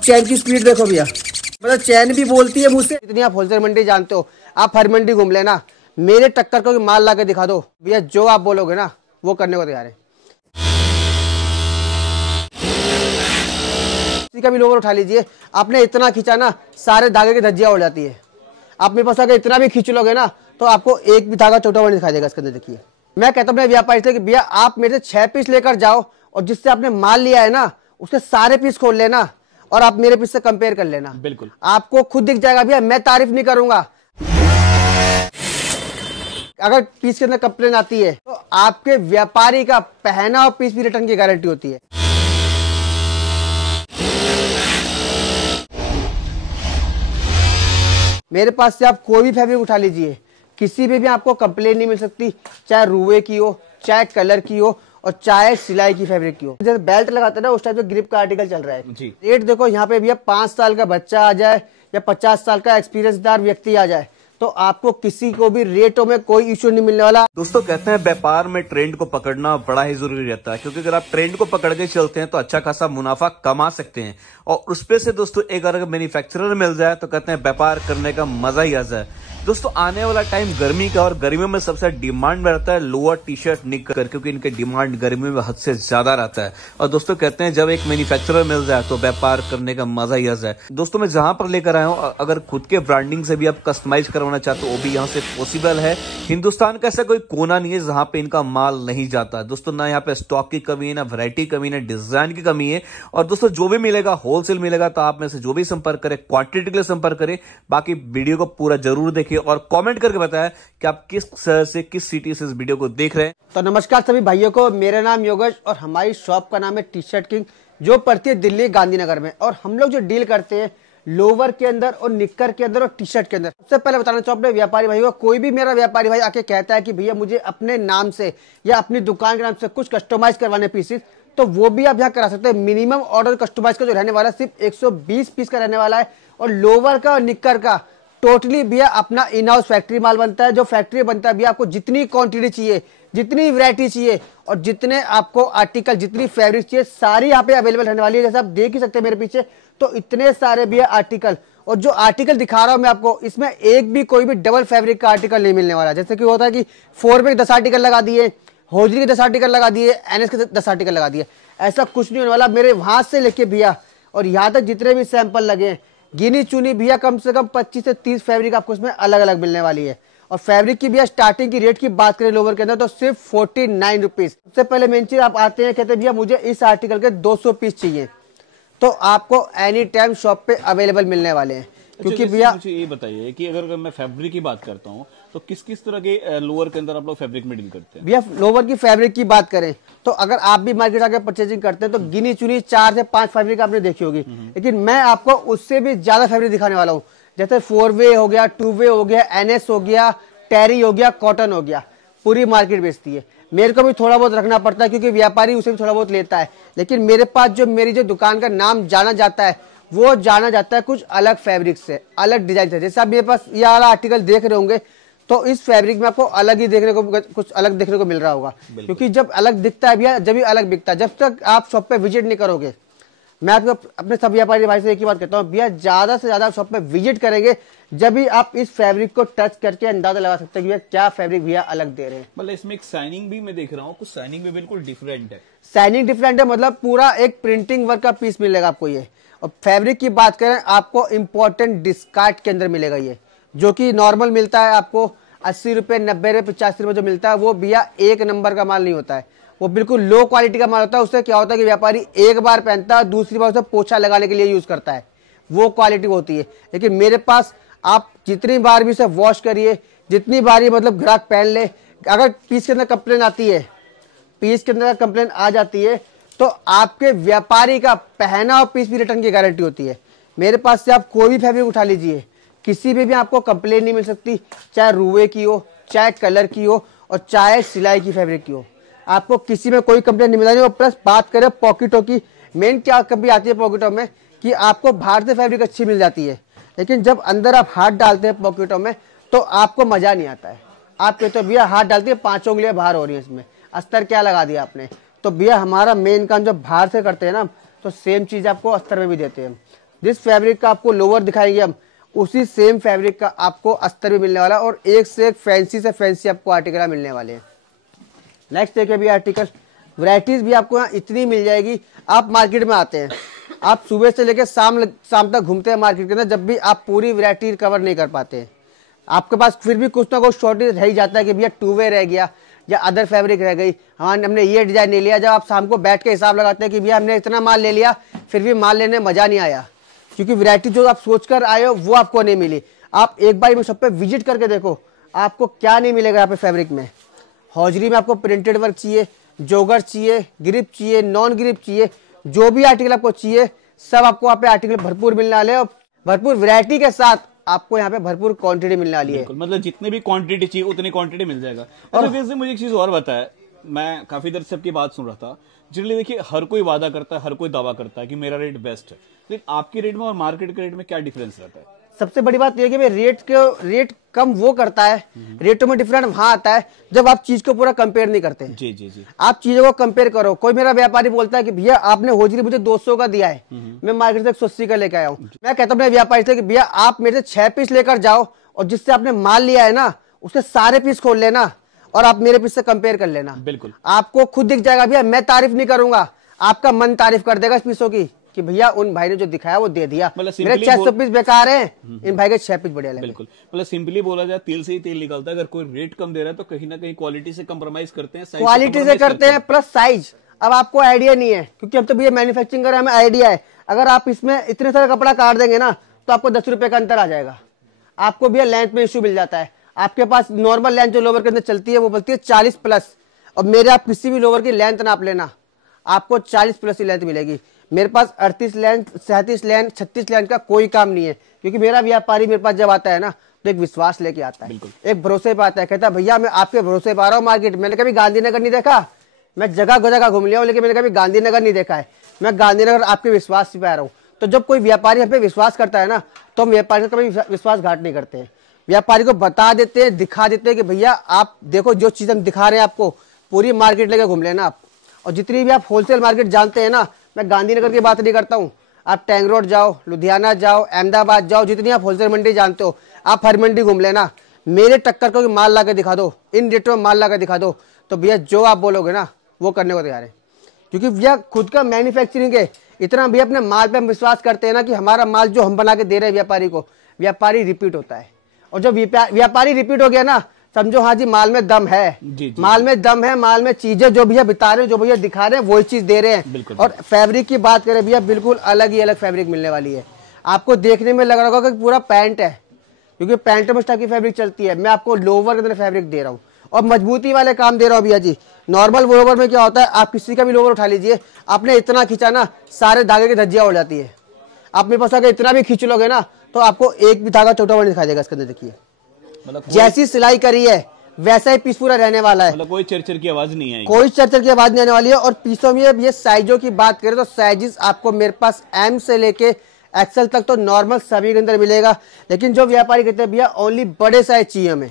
चैन की स्पीड देखो भैया, मतलब चैन भी बोलती है मुझ से। इतनी आप होलसेल मंडी जानते हो, आप हर मंडी घूम लेना, मेरे टक्कर को माल ला के दिखा दो भैया, जो आप बोलोगे ना वो करने को तैयार है। किसी का भी लोवर उठा लीजिए, आपने इतना खींचा ना सारे धागे की धज्जियां उड़ जाती है। आप मेरे पास अगर इतना भी खींच लोगे ना तो आपको एक भी धागा छोटा बड़ा दिखाई देगा इसके अंदर। देखिए मैं कहता हूँ अपने व्यापारी से कि भैया आप मेरे से 6 पीस लेकर जाओ और जिससे आपने माल लिया है ना उसके सारे पीस खोल लेना और आप मेरे पीस से कंपेयर कर लेना। बिल्कुल आपको खुद दिख जाएगा भैया, मैं तारीफ नहीं करूंगा। अगर पीस के अंदर कंप्लेन आती है तो आपके व्यापारी का पहना और पीस भी रिटर्न की गारंटी होती है। मेरे पास से आप कोई भी फैब्रिक उठा लीजिए, किसी भी आपको कंप्लेन नहीं मिल सकती, चाहे रुए की हो, चाहे कलर की हो और चाहे सिलाई की फैब्रिक की हो। जैसे बेल्ट लगाते हैं ना उस टाइप से ग्रिप का आर्टिकल चल रहा है जी। रेट देखो यहाँ पे भैया 5 साल का बच्चा आ जाए या 50 साल का एक्सपीरियंसदार व्यक्ति आ जाए तो आपको किसी को भी रेटों में कोई इश्यू नहीं मिलने वाला। दोस्तों कहते हैं व्यापार में ट्रेंड को पकड़ना बड़ा ही जरूरी रहता है, क्योंकि अगर आप ट्रेंड को पकड़ के चलते हैं तो अच्छा खासा मुनाफा कमा सकते हैं। और उस पे से दोस्तों एक अगर मैन्युफैक्चरर मिल जाए तो कहते हैं व्यापार करने का मजा ही आ जाए। दोस्तों आने वाला टाइम गर्मी का और गर्मियों में सबसे डिमांड में रहता है लोअर टी शर्ट निकर, क्योंकि इनके डिमांड गर्मी में हद से ज्यादा रहता है। और दोस्तों कहते हैं जब एक मैन्युफैक्चरर मिल जाए तो व्यापार करने का मजा ही आ जाए। दोस्तों मैं जहां पर लेकर आया हूं, अगर खुद के ब्रांडिंग से भी आप कस्टमाइज करवाना चाहते हो वो भी यहाँ से पॉसिबल है। हिंदुस्तान का ऐसा कोई कोना नहीं है जहां पे इनका माल नहीं जाता दोस्तों। ना यहाँ पे स्टॉक की कमी है, ना वैरायटी कमी, ना डिजाइन की कमी है। और दोस्तों जो भी मिलेगा होलसेल मिलेगा, तो आप में से जो भी संपर्क करें क्वांटिटी के लिए संपर्क करें। बाकी वीडियो को पूरा जरूर देखिए और कमेंट करके बताएं कि आप किस शहर से, किस सिटी से इस वीडियो को देख रहे हैं। तो नमस्कार सभी भाइयों को, मेरा नाम योगेश और हमारी शॉप का नाम है टी शर्ट किंग, जो पड़ती है दिल्ली गांधीनगर में। और हम लोग जो डील करते हैं लोवर के अंदर और निक्कर के अंदर और टी शर्ट के अंदर। सबसे पहले बताना चाहूँ अपने व्यापारी भाइयों को, कोई भी मेरा व्यापारी भाई आके कहता है कि भैया मुझे अपने नाम से या अपनी दुकान के नाम से कुछ कस्टमाइज करवाने पीसेस, तो वो भी आप यहाँ करा सकते हैं। मिनिमम ऑर्डर कस्टमाइज का जो रहने वाला है सिर्फ 120 पीस का रहने वाला है। और लोवर का और निक्कर का टोटली भैया अपना इन हाउस फैक्ट्री माल बनता है। जो फैक्ट्री बनता है भैया आपको जितनी क्वांटिटी चाहिए, जितनी वैरायटी चाहिए और जितने आपको आर्टिकल, जितनी फैब्रिक चाहिए, सारी यहाँ पे अवेलेबल रहने वाली है। जैसे आप देख ही सकते हैं मेरे पीछे, तो इतने सारे भैया आर्टिकल। और जो आर्टिकल दिखा रहा हूं मैं आपको, इसमें एक भी कोई भी डबल फैब्रिक का आर्टिकल नहीं मिलने वाला। जैसे कि होता है कि 4 में 10 आर्टिकल लगा दिए, होजरी के 10 आर्टिकल लगा दिए, एनएस के 10 आर्टिकल लगा दिए, ऐसा कुछ नहीं होने वाला। मेरे वहां से लेके भैया और यहाँ तक जितने भी सैंपल लगे, गिनी चुनी भैया कम से कम 25 से 30 फैब्रिक आपको इसमें अलग अलग मिलने वाली है। और फैब्रिक की भैया स्टार्टिंग की रेट की बात करें लोवर के अंदर तो सिर्फ 49 रुपीज। सबसे पहले मेन चीज, आप आते हैं कहते हैं भैया मुझे इस आर्टिकल के 200 पीस चाहिए, तो आपको एनी टाइम शॉप पे अवेलेबल मिलने वाले हैं। क्योंकि भैया मुझे ये बताइए कि अगर मैं फैब्रिक की बात करता हूँ तो किस किस तरह के लोअर के अंदर आप लोग फैब्रिक में डील करते हैं? भैया लोवर की फैब्रिक की बात करें तो अगर आप भी मार्केट आके परचेजिंग करते हैं तो गिनी चुनी 4 से 5 फैब्रिक आपने देखी होगी, लेकिन मैं आपको उससे भी ज्यादा फैब्रिक दिखाने वाला हूँ। जैसे 4 वे हो गया, 2 वे हो गया, एनएस हो गया, टेरी हो गया, कॉटन हो गया, पूरी मार्केट बेचती है। मेरे को भी थोड़ा बहुत रखना पड़ता है क्योंकि व्यापारी उसे भी थोड़ा बहुत लेता है, लेकिन मेरे पास जो मेरी जो दुकान का नाम जाना जाता है वो जाना जाता है कुछ अलग फैब्रिक से, अलग डिजाइन से। जैसे आप मेरे पास ये वाला आर्टिकल देख रहे होंगे तो इस फैब्रिक में आपको अलग ही देखने को, कुछ अलग देखने को मिल रहा होगा, क्योंकि जब अलग दिखता है भैया जब भी अलग बिकता है। जब तक आप शॉप पे विजिट नहीं करोगे, मैं आपको अपने सब व्यापारी भाई से एक ही बात कहता हूँ भैया, ज्यादा से ज्यादा शॉप पे विजिट करेंगे जब भी आप इस फैब्रिक को टच करके अंदाजा लगा सकते हैं कि भैया क्या फैब्रिक भैया अलग दे रहे हैं। मतलब इसमें एक साइनिंग भी मैं देख रहा हूँ, कुछ साइनिंग भी बिल्कुल डिफरेंट है। साइनिंग डिफरेंट है, मतलब पूरा एक प्रिंटिंग वर्क का पीस मिलेगा आपको ये। और फैब्रिक की बात करें आपको इंपॉर्टेंट डिस्कार्ट के अंदर मिलेगा ये, जो कि नॉर्मल मिलता है आपको 80 रुपए, 90 रुपए, 85 रुपए जो मिलता है वो भैया एक नंबर का माल नहीं होता है, वो बिल्कुल लो क्वालिटी का माल होता है। उससे क्या होता है कि व्यापारी एक बार पहनता है, दूसरी बार उसे पोछा लगाने के लिए यूज करता है, वो क्वालिटी होती है। लेकिन मेरे पास आप जितनी बार भी उसे वॉश करिए, जितनी बार ही मतलब ग्राहक पहन ले, अगर पीस के अंदर कंप्लेन आती है, पीस के अंदर कंप्लेन आ जाती है तो आपके व्यापारी का पहना और पीस भी रिटर्न की गारंटी होती है। मेरे पास से आप कोई भी फैब्रिक उठा लीजिए, किसी भी आपको कंप्लेन नहीं मिल सकती, चाहे रुए की हो, चाहे कलर की हो और चाहे सिलाई की फैब्रिक की हो, आपको किसी में कोई कंप्लेन नहीं मिलेगी। और प्लस बात करें पॉकेटों की, मेन क्या कभी आती है पॉकेटों में कि आपको बाहर से फैब्रिक अच्छी मिल जाती है, लेकिन जब अंदर आप हाथ डालते हैं पॉकेटों में तो आपको मजा नहीं आता है। आप कहते हो भैया हाथ डालती है 5 उंगलियां बाहर हो रही है, इसमें अस्तर क्या लगा दिया आपने। तो भैया हमारा मेन काम जब बाहर से करते हैं ना तो सेम चीज आपको अस्तर में भी देते हैं। जिस फैब्रिक का आपको लोअर दिखाएंगे हम, उसी सेम फैब्रिक का आपको अस्तर भी मिलने वाला है और एक से एक फैंसी से फैंसी आपको आर्टिकल मिलने वाले हैं। नेक्स्ट देखिए भी आर्टिकल, वैरायटीज भी आपको यहाँ इतनी मिल जाएगी। आप मार्केट में आते हैं, आप सुबह से लेकर शाम तक घूमते हैं मार्केट के अंदर, जब भी आप पूरी वैरायटी कवर नहीं कर पाते हैं। आपके पास फिर भी कुछ ना कुछ शॉर्टेज रह ही जाता है कि भैया टू वे रह गया या अदर फैब्रिक रह गई, हमने ये डिजाइन नहीं लिया। जब आप शाम को बैठ के हिसाब लगाते हैं कि भैया हमने इतना माल ले लिया, फिर भी माल लेने में मजा नहीं आया, क्योंकि वैरायटी जो आप सोच कर आए हो वो आपको नहीं मिली। आप एक बार शॉप पे विजिट करके देखो, आपको क्या नहीं मिलेगा यहाँ पे फैब्रिक में। हौजरी में आपको प्रिंटेड वर्क चाहिए, जोगर चाहिए, ग्रिप चाहिए, नॉन ग्रिप चाहिए, जो भी आर्टिकल आपको चाहिए सब आपको यहाँ पे आर्टिकल भरपूर मिलने वाले हैं और भरपूर वैरायटी के साथ आपको यहाँ पे भरपूर क्वांटिटी मिलने वाली है। मतलब जितने भी क्वांटिटी चाहिए उतनी क्वांटिटी मिल जाएगा। और वैसे मुझे एक चीज और बताया, मैं काफी देर से आपकी बात सुन रहा था। जनरली देखिए हर कोई वादा करता है, हर कोई दावा करता है कि मेरा रेट बेस्ट है, लेकिन आपके रेट में और मार्केट के रेट में क्या डिफरेंस रहता है? सबसे बड़ी बात यह है कि रेट कम वो करता है, रेटों में डिफरेंट वहां आता है जब आप चीज को पूरा कंपेयर नहीं करते हैं। जी जी जी। आप चीजों को कंपेयर करो। कोई मेरा व्यापारी बोलता है कि भैया आपने होजरी मुझे 200 का दिया है, मैं मार्केट से 180 का लेकर आया हूँ। मैं कहता हूँ व्यापारी से कि भैया आप मेरे से 6 पीस लेकर जाओ और जिससे आपने माल लिया है ना उसके सारे पीस खोल लेना और आप मेरे पीस से कंपेयर कर लेना। बिल्कुल, आपको खुद दिख जाएगा। भैया मैं तारीफ नहीं करूंगा, आपका मन तारीफ कर देगा इस पीसों की कि भैया उन भाई ने जो दिखाया वो दे दिया, मेरे 600 पीस बेकार हैं, इन भाई के 6 पीस बढ़िया लगे। बिल्कुल, मतलब सिंपली बोला जाए तिल से ही तेल निकलता है। अगर कोई रेट कम दे रहा है तो कहीं ना कहीं क्वालिटी से कंप्रोमाइज करते हैं, क्वालिटी से करते हैं प्लस साइज। अब आपको आइडिया नहीं है, क्योंकि हम तो भैया मैन्युफैक्चरिंग कर रहे हैं, हमें आइडिया है। अगर आप इसमें इतने सारा कपड़ा काट देंगे ना तो आपको 10 रुपए का अंतर आ जाएगा। आपको भैया लेंथ में इश्यू मिल जाता है। आपके पास नॉर्मल लेंथ जो लोवर के अंदर चलती है वो बोलती है 40 प्लस, और मेरे आप किसी भी लोवर की लेंथ नाप लेना, आपको 40 प्लस की लेंथ मिलेगी। मेरे पास 38 लेंथ, 37 लेंथ, 36 लेंथ का कोई काम नहीं है, क्योंकि मेरा व्यापारी मेरे पास जब आता है ना तो एक विश्वास लेके आता है, एक भरोसे पे आता है। कहता है भैया मैं आपके भरोसे पे आ रहा हूँ मार्केट। मैंने कभी गांधीनगर नहीं देखा, मैं जगह जगह घूम लिया हूँ, लेकिन मैंने कभी गांधीनगर नहीं देखा है। मैं गांधीनगर आपके विश्वास पे आ रहा हूँ। तो जब कोई व्यापारी हम पे विश्वास करता है ना तो हम व्यापारी का कभी विश्वासघात नहीं करते हैं। व्यापारी को बता देते हैं, दिखा देते हैं कि भैया आप देखो जो चीज हम दिखा रहे हैं आपको, पूरी मार्केट लेके घूम लेना आप। और जितनी भी आप होलसेल मार्केट जानते हैं ना, मैं गांधीनगर की बात नहीं करता हूँ, आप टैंक रोड जाओ, लुधियाना जाओ, अहमदाबाद जाओ, जितनी आप होलसेल मंडी जानते हो आप हर मंडी घूम लेना। मेरे टक्कर को माल ला के दिखा दो, इन रेटों में माल ला के दिखा दो, तो भैया जो आप बोलोगे ना वो करने को तैयार है। क्योंकि भैया खुद का मैन्युफैक्चरिंग है, इतना भैया अपने माल पे हम विश्वास करते हैं ना कि हमारा माल जो हम बना के दे रहे हैं व्यापारी को, व्यापारी रिपीट होता है। और जब व्यापारी रिपीट हो गया ना, समझो हाँ जी माल में दम है, माल में दम है, माल में चीजें जो भैया बता रहे हैं, जो भैया दिखा रहे हैं वही चीज दे रहे हैं। और फैब्रिक की बात करें भैया, बिल्कुल अलग ही अलग फैब्रिक मिलने वाली है। आपको देखने में लग रहा होगा कि पूरा पैंट है, क्योंकि पैंट में इस टाइप की फैब्रिक चलती है। मैं आपको लोवर के अंदर फैब्रिक दे रहा हूँ और मजबूती वाले काम दे रहा हूँ भैया जी। नॉर्मल लोवर में क्या होता है, आप किसी का भी लोवर उठा लीजिए, आपने इतना खींचा ना सारे धागे की धज्जियां उड़ जाती है। आप मेरे पास अगर इतना भी खींच लोगे ना तो आपको एक भी धागा छोटा बड़ा दिखाई देगा इसके अंदर। देखिए जैसी सिलाई करी है वैसा ही पीस पूरा रहने वाला है, मतलब कोई चरचर की आवाज नहीं आएगी, कोई चरचर की आवाज नहीं आने वाली है। और पीसों में ये साइजों की बात करें तो साइजेस आपको मेरे पास एम से लेके एक्सेल तक तो नॉर्मल सभी के अंदर मिलेगा। लेकिन जो व्यापारी कहते हैं भैया ओनली बड़े साइज चाहिए, हमें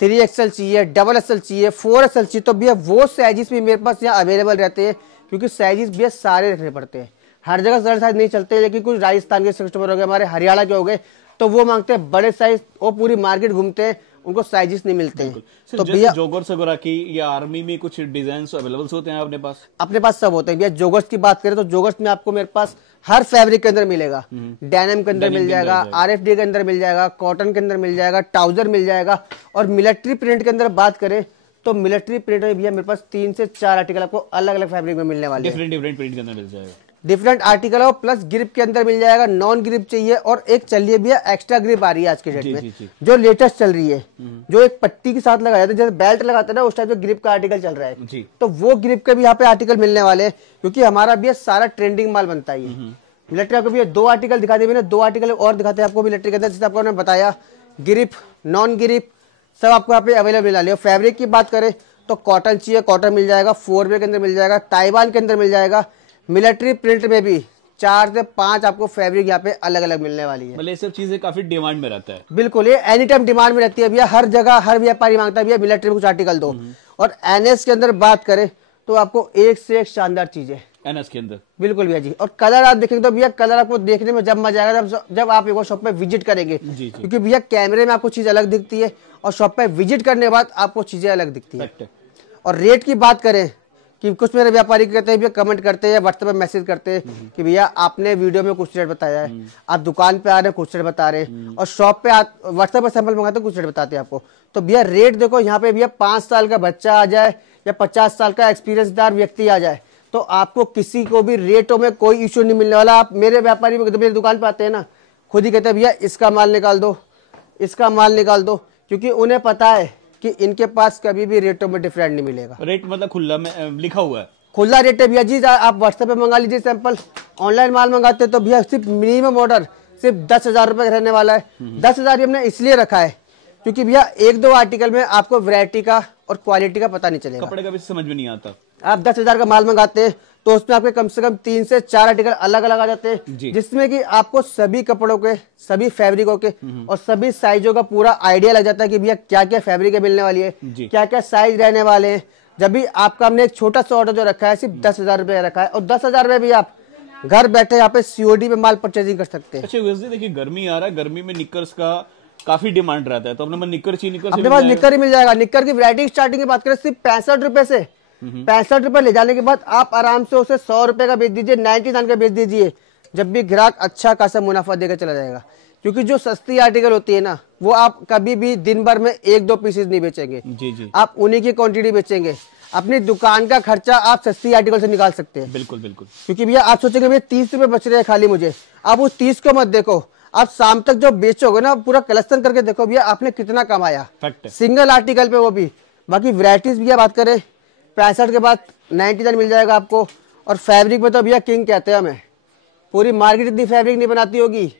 3XL चाहिए, XXL चाहिए, 4XL चाहिए, तो भैया वो साइजेस भी मेरे पास यहाँ अवेलेबल रहते हैं। क्योंकि साइजेस भैया सारे रखने पड़ते हैं, हर जगह सारे साइज नहीं चलते। लेकिन कुछ राजस्थान के कस्टमर हो गए, हमारे हरियाणा के हो गए, तो वो मांगते हैं बड़े साइज, वो पूरी मार्केट घूमते हैं, उनको साइजेस नहीं मिलते हैं। तो भैया जोगर्स वगैरह की या आर्मी में कुछ डिजाइन अवेलेबल होते हैं अपने पास? अपने पास सब होते हैं भैया। जोगर्स की बात करें तो जोगर्स में आपको मेरे पास हर फैब्रिक के अंदर मिलेगा। डेनिम के अंदर मिल जाएगा, RFD के अंदर मिल जाएगा, कॉटन के अंदर मिल जाएगा, ट्राउजर मिल जाएगा। और मिलिट्री प्रिंट के अंदर बात करें तो मिलिट्री प्रिंट में भैया मेरे पास 3 से 4 आर्टिकल आपको अलग अलग फैब्रिक में मिलने वाले हैं। डिफरेंट प्रिंट के अंदर मिल जाएगा, डिफरेंट आर्टिकल हो, प्लस ग्रिप के अंदर मिल जाएगा, नॉन ग्रिप चाहिए। और एक चलिए भैया एक्स्ट्रा ग्रिप आ रही है आज के डेट में, जो लेटेस्ट चल रही है, जो एक पट्टी के साथ लगाया जाता है, जैसे बेल्ट लगाते हैं ना उस टाइप से ग्रिप का आर्टिकल चल रहा है। तो वो ग्रिप के भी यहाँ पे आर्टिकल मिलने वाले हैं, क्योंकि हमारा भैया सारा ट्रेंडिंग माल बनता है। मिलिट्री आपको भैया 2 आर्टिकल दिखा दिए, 2 आर्टिकल और दिखाते हैं आपको मिलिट्री के अंदर, जैसे आपको मैंने बताया ग्रिप, नॉन ग्रिप सब आपको यहाँ पे अवेलेबल मिला लिया। फैब्रिक की बात करें तो कॉटन चाहिए, कॉटन मिल जाएगा, 4 वे के अंदर मिल जाएगा, ताइवान के अंदर मिल जाएगा। मिलिट्री प्रिंट में भी 4 से 5 आपको फैब्रिक यहाँ पे अलग अलग मिलने वाली है। मतलब ये सब चीजें काफी डिमांड में रहता है। बिल्कुल, ये एनी टाइम डिमांड में रहती है भैया, हर जगह हर व्यापारी मांगता है भैया मिलिट्री में कुछ आर्टिकल दो। और NS के अंदर बात करें तो आपको एक से एक शानदार चीजें, एनएस के अंदर। बिल्कुल भैया जी। और कलर आप देखेंगे तो भैया कलर आपको देखने में जब मजा आएगा जब आप एक बार शॉप पे विजिट करेंगे। जी। क्योंकि भैया कैमरे में आपको चीज अलग दिखती है और शॉप पे विजिट करने के बाद आपको चीजें अलग दिखती है। और रेट की बात करें कि कुछ मेरे व्यापारी कहते हैं भैया, कमेंट करते हैं, व्हाट्सएप पे मैसेज करते हैं कि भैया आपने वीडियो में कुछ रेट बताया है, आप दुकान पे आ रहे हैं कुछ रेट बता रहे हैं, और शॉप पे व्हाट्सएप पे सैंपल मंगाते हैं कुछ रेट बताते हैं आपको। तो भैया रेट देखो, यहाँ पे भैया 5 साल का बच्चा आ जाए या 50 साल का एक्सपीरियंसदार व्यक्ति आ जाए तो आपको किसी को भी रेटों में कोई इश्यू नहीं मिलने वाला। आप मेरे व्यापारी मेरी दुकान पे आते हैं ना, खुद ही कहते हैं भैया इसका माल निकाल दो, इसका माल निकाल दो, क्योंकि उन्हें पता है कि इनके पास कभी भी रेटों में डिफरेंट नहीं मिलेगा। रेट मतलब खुला में लिखा हुआ है, खुला रेट है भैया जी। आप व्हाट्सएप पे मंगा लीजिए सैंपल, ऑनलाइन माल मंगाते हैं तो भैया सिर्फ मिनिमम ऑर्डर सिर्फ 10,000 रुपए रहने वाला है। 10,000 हमने इसलिए रखा है क्योंकि भैया 1-2 आर्टिकल में आपको वैरायटी का और क्वालिटी का पता नहीं चलेगा। कपड़े का भी समझ में नहीं आता। आप 10,000 का माल मंगाते हैं तो उसमें आपके कम से कम 3 से 4 आर्टिकल अलग अलग आ जाते हैं, जिसमें कि आपको सभी कपड़ों के, सभी फैब्रिकों के और सभी साइजों का पूरा आइडिया लग जाता है कि भैया क्या क्या फैब्रिक मिलने वाली है, क्या क्या साइज रहने वाले हैं। जब भी आपका हमने एक छोटा सा ऑर्डर जो रखा है सिर्फ 10,000 रुपए रखा है, और 10,000 रुपए भी आप घर बैठे यहाँ पे COD पे माल परचेजिंग कर सकते हैं। अच्छा वैसे देखिए गर्मी आ रहा है, गर्मी में निकर्स का काफी डिमांड रहता है, तो अपने पास निक्कर चाहिए, निक्कर अपने पास निक्कर ही मिल जाएगा। निक्कर की वैरायटी स्टार्टिंग की बात करें सिर्फ 65 रुपए से, 65 रुपए ले जाने के बाद आप आराम से उसे 100 रुपए का बेच दीजिए, 99 का बेच दीजिए, जब भी ग्राहक अच्छा खासा मुनाफा देकर चला जाएगा। क्योंकि जो सस्ती आर्टिकल होती है ना, वो आप कभी भी दिन भर में 1-2 पीसेस नहीं बेचेंगे। जी। आप उन्हीं की क्वांटिटी बेचेंगे। अपनी दुकान का खर्चा आप सस्ती आर्टिकल से निकाल सकते हैं। बिल्कुल बिल्कुल। क्योंकि भैया आप सोचेंगे भैया 30 रुपए बच रहे हैं खाली मुझे, आप उस 30 को मत देखो, आप शाम तक जो बेचोगे ना पूरा कलेक्शन करके देखो भैया आपने कितना कमाया सिंगल आर्टिकल पे, वो भी। बाकी वैरायटीज भैया बात करें 65 के बाद 99 मिल जाएगा आपको। और फैब्रिक में तो भैया किंग कहते हैं हमें, पूरी मार्केट इतनी फैब्रिक नहीं बनाती होगी,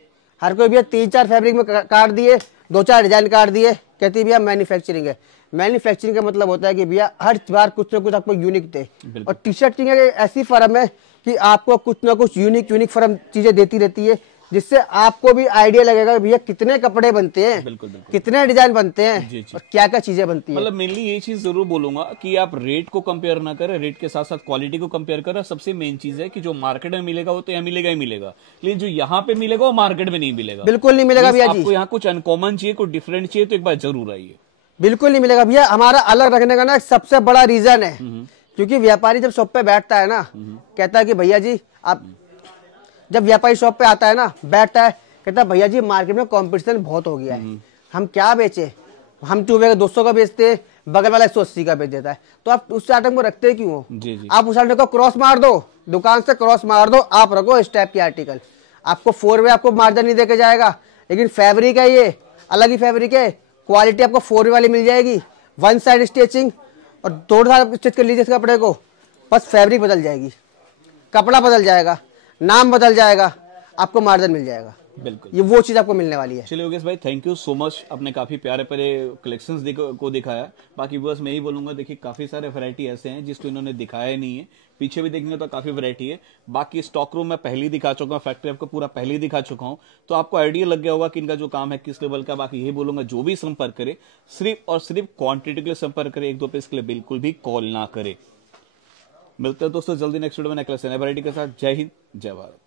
हर कोई भैया 3-4 फैब्रिक में काट दिए, 2-4 डिजाइन काट दिए, कहती है भैया मैन्युफैक्चरिंग है। मैन्युफैक्चरिंग का मतलब होता है कि भैया हर बार कुछ ना कुछ आपको यूनिक दे। और टी शर्ट की ऐसी फर्म है कि आपको कुछ ना कुछ यूनिक फर्म चीजें देती रहती है, जिससे आपको भी आइडिया लगेगा भैया कितने कपड़े बनते हैं, बिल्कुल। कितने डिजाइन बनते हैं और क्या क्या चीजें बनती हैं। मतलब मेनली ये चीज जरूर बोलूंगा कि आप रेट को कंपेयर ना करें, रेट के साथ साथ क्वालिटी को कंपेयर करें। सबसे मेन चीज है कि जो मार्केट में मिलेगा वो तो यहाँ मिलेगा ही मिलेगा, लेकिन जो यहाँ पे मिलेगा वो मार्केट में नहीं मिलेगा, बिल्कुल नहीं मिलेगा भैया जी। आपको यहाँ कुछ अनकॉमन चाहिए, कुछ डिफरेंट चाहिए, तो एक बार जरूर आइए। बिल्कुल नहीं मिलेगा भैया। हमारा अलग रखने का ना सबसे बड़ा रीजन है, क्योंकि व्यापारी जब शॉप पे बैठता है ना, कहता है कि भैया जी आप, जब व्यापारी शॉप पे आता है ना, बैठता है, कहता है भैया जी मार्केट में कंपटीशन बहुत हो गया है, हम क्या बेचे, हम 2 200 का बेचते हैं, बगल वाला 180 का बेच देता है, तो आप उस आइटम को रखते क्यों हो? आप उस आइटम को क्रॉस मार दो, दुकान से क्रॉस मार दो, आप रखो इस टाइप के आर्टिकल। आपको 4 वे आपको मार्जिन नहीं देके जाएगा, लेकिन फैब्रिक है ये अलग ही फैब्रिक है, क्वालिटी आपको 4 वे वाली मिल जाएगी, 1 साइड स्टिचिंग, और 2 साल स्टिच कर लीजिए इस कपड़े को, बस फैब्रिक बदल जाएगी, कपड़ा बदल जाएगा, नाम बदल जाएगा, आपको मार्जिन मिल जाएगा। बिल्कुल, ये वो चीज आपको मिलने वाली है। चलिए योगेश भाई, थैंक यू सो मच, आपने काफी प्यारे प्यारे कलेक्शंस को दिखाया। बाकी बस मैं ही बोलूंगा, देखिए काफी सारे वैरायटी ऐसे हैं जिसको इन्होंने दिखाया नहीं है, पीछे भी देखेंगे तो काफी वैरायटी है। बाकी स्टॉक रूम मैं पहले ही दिखा चुका हूँ, फैक्ट्री आपको पूरा पहले ही दिखा चुका हूँ, तो आपको आइडिया लग गया होगा कि इनका जो काम है किस लेवल का। बाकी यही बोलूंगा, जो भी संपर्क करे सिर्फ और सिर्फ क्वांटिटी के लिए संपर्क करे, 1-2 पीस के लिए बिल्कुल भी कॉल ना करे। मिलते हैं दोस्तों जल्दी नेक्स्ट वीडियो में नए कलेक्शन नई वैरायटी के साथ। जय हिंद, जय भारत।